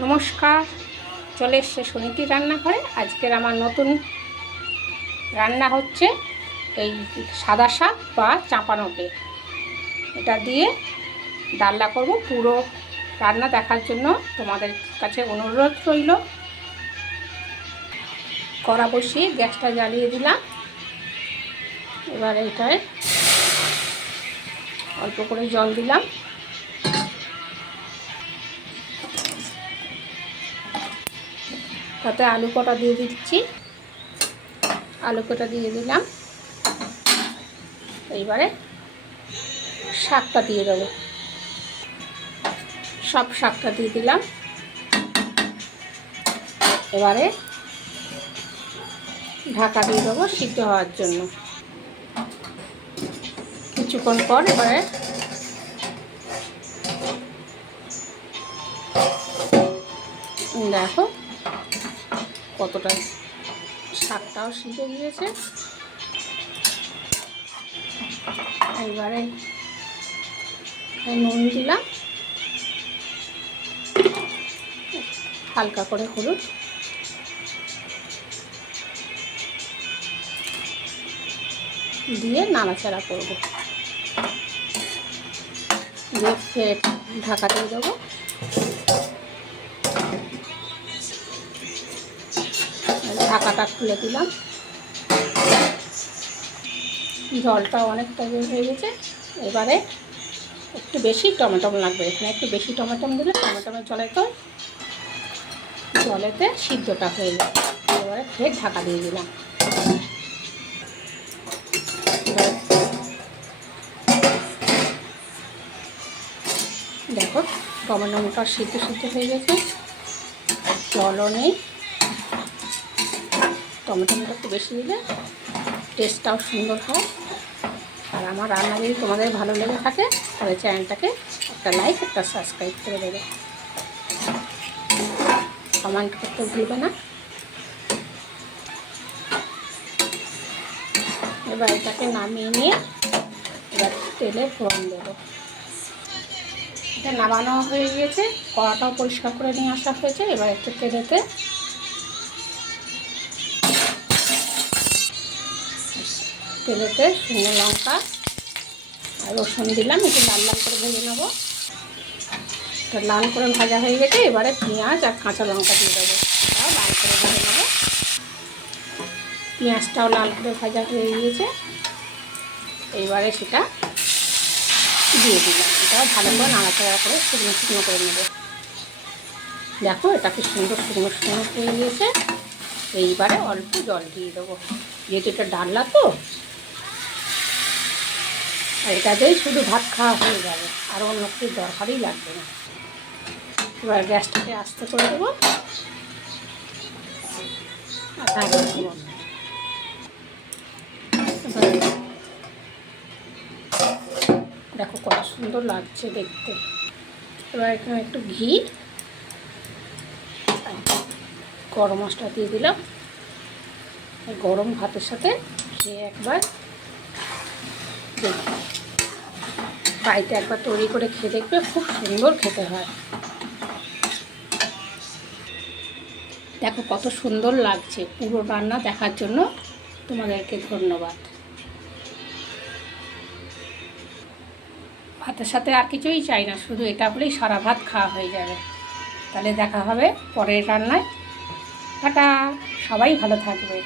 নমস্কার, চলে এসছে সুনীতি রান্নাঘরে। আজকের আমার নতুন রান্না হচ্ছে এই সাদা শাক বা চাঁপানোটে এটা দিয়ে ডাল্লা করব। পুরো রান্না দেখার জন্য তোমাদের কাছে অনুরোধ রইল। কড়া বসিয়ে গ্যাসটা জ্বালিয়ে দিলাম। এবার এটায় অল্প করে জল দিলাম। তাতে আলু কটা দিয়ে দিচ্ছি। আলু কটা দিয়ে দিলাম। এইবারে শাকটা দিয়ে দেবো। সব শাকটা দিয়ে দিলাম। এবারে ঢাকা দিয়ে দেবো সিদ্ধ হওয়ার জন্য। কিছুক্ষণ পর এবারে দেখো কতটা শাকটাও শিখে গিয়েছে। এইবারে নুন দিলাম। হালকা করে হলুদ। দিয়ে নাড়াচাড়া করব। দিয়ে ফের ঢাকা দিয়ে দেবো। ঢাকাটা খুলে দিলাম। জলটা অনেকটা বের হয়ে গেছে। এবারে একটু বেশি টমেটম লাগবে। এখানে একটু বেশি টমেটম দিলে টমেটমের জলে তো জলেতে সিদ্ধটা হয়ে যাবে এবারে ফের ঢাকা দিয়ে দিলাম। দেখো টমেটোটা সিদ্ধ সিদ্ধ হয়ে গেছে। জলও নেই। টমেটোটা একটু বেশি দিলে টেস্টটাও সুন্দর হয়। আর আমার রান্না যদি তোমাদের ভালো লেগে থাকে, তাহলে চ্যানেলটাকে একটা লাইক একটা সাবস্ক্রাইব করে দেবে। কমেন্ট করতে ভুলবে না। এবার এটাকে নামিয়ে নিয়ে এবার তেলে ফোড়ন দেবো। এটা নামানো হয়ে গিয়েছে, কড়াটাও পরিষ্কার করে নিয়ে আসা হয়েছে। এবার একটু তেলেতে তেলেতে শুকনো লঙ্কা আর রসুন দিলাম, একটু লাল লাল করে ভেজে নেব। এটা লাল করে ভাজা হয়ে গেছে, এবারে পেঁয়াজ আর কাঁচা লঙ্কা দিয়ে দেবো। তাও লাল করে ভেজে নেব। পেঁয়াজটাও লাল করে ভাজা হয়ে গিয়েছে। এইবারে সেটা দিয়ে দিলাম। এটাও ভালো করে নাড়াচাড়া করে শুকনো শুকনো করে নেব। দেখো, এটা কি সুন্দর শুকনো শুকনো হয়ে গিয়েছে। এইবারে অল্প জল দিয়ে দেবো। যেহেতু এটা ডালনা তো আর এটাতেই শুধু ভাত খাওয়া হয়ে যাবে। আর অন্য কিছু দরকারই লাগবে না। এবার গ্যাসটাকে আস্তে করে দেবো। আর দেখো কত সুন্দর লাগছে দেখতে। এবার এখানে একটু ঘি। গরম মশলা দিয়ে দিলাম। গরম ভাতের সাথে খেয়ে একবার দেখি বাড়িতে একবার তৈরি করে খেয়ে দেখবে, খুব সুন্দর খেতে হয়। দেখো কত সুন্দর লাগছে, পুরো রান্না দেখার জন্য তোমাদেরকে ধন্যবাদ। ভাতের সাথে আর কিছুই চাই না, শুধু এটা হলেই সারা ভাত খাওয়া হয়ে যাবে। তাহলে দেখা হবে পরের রান্নায়। টাটা, সবাই ভালো থাকবে।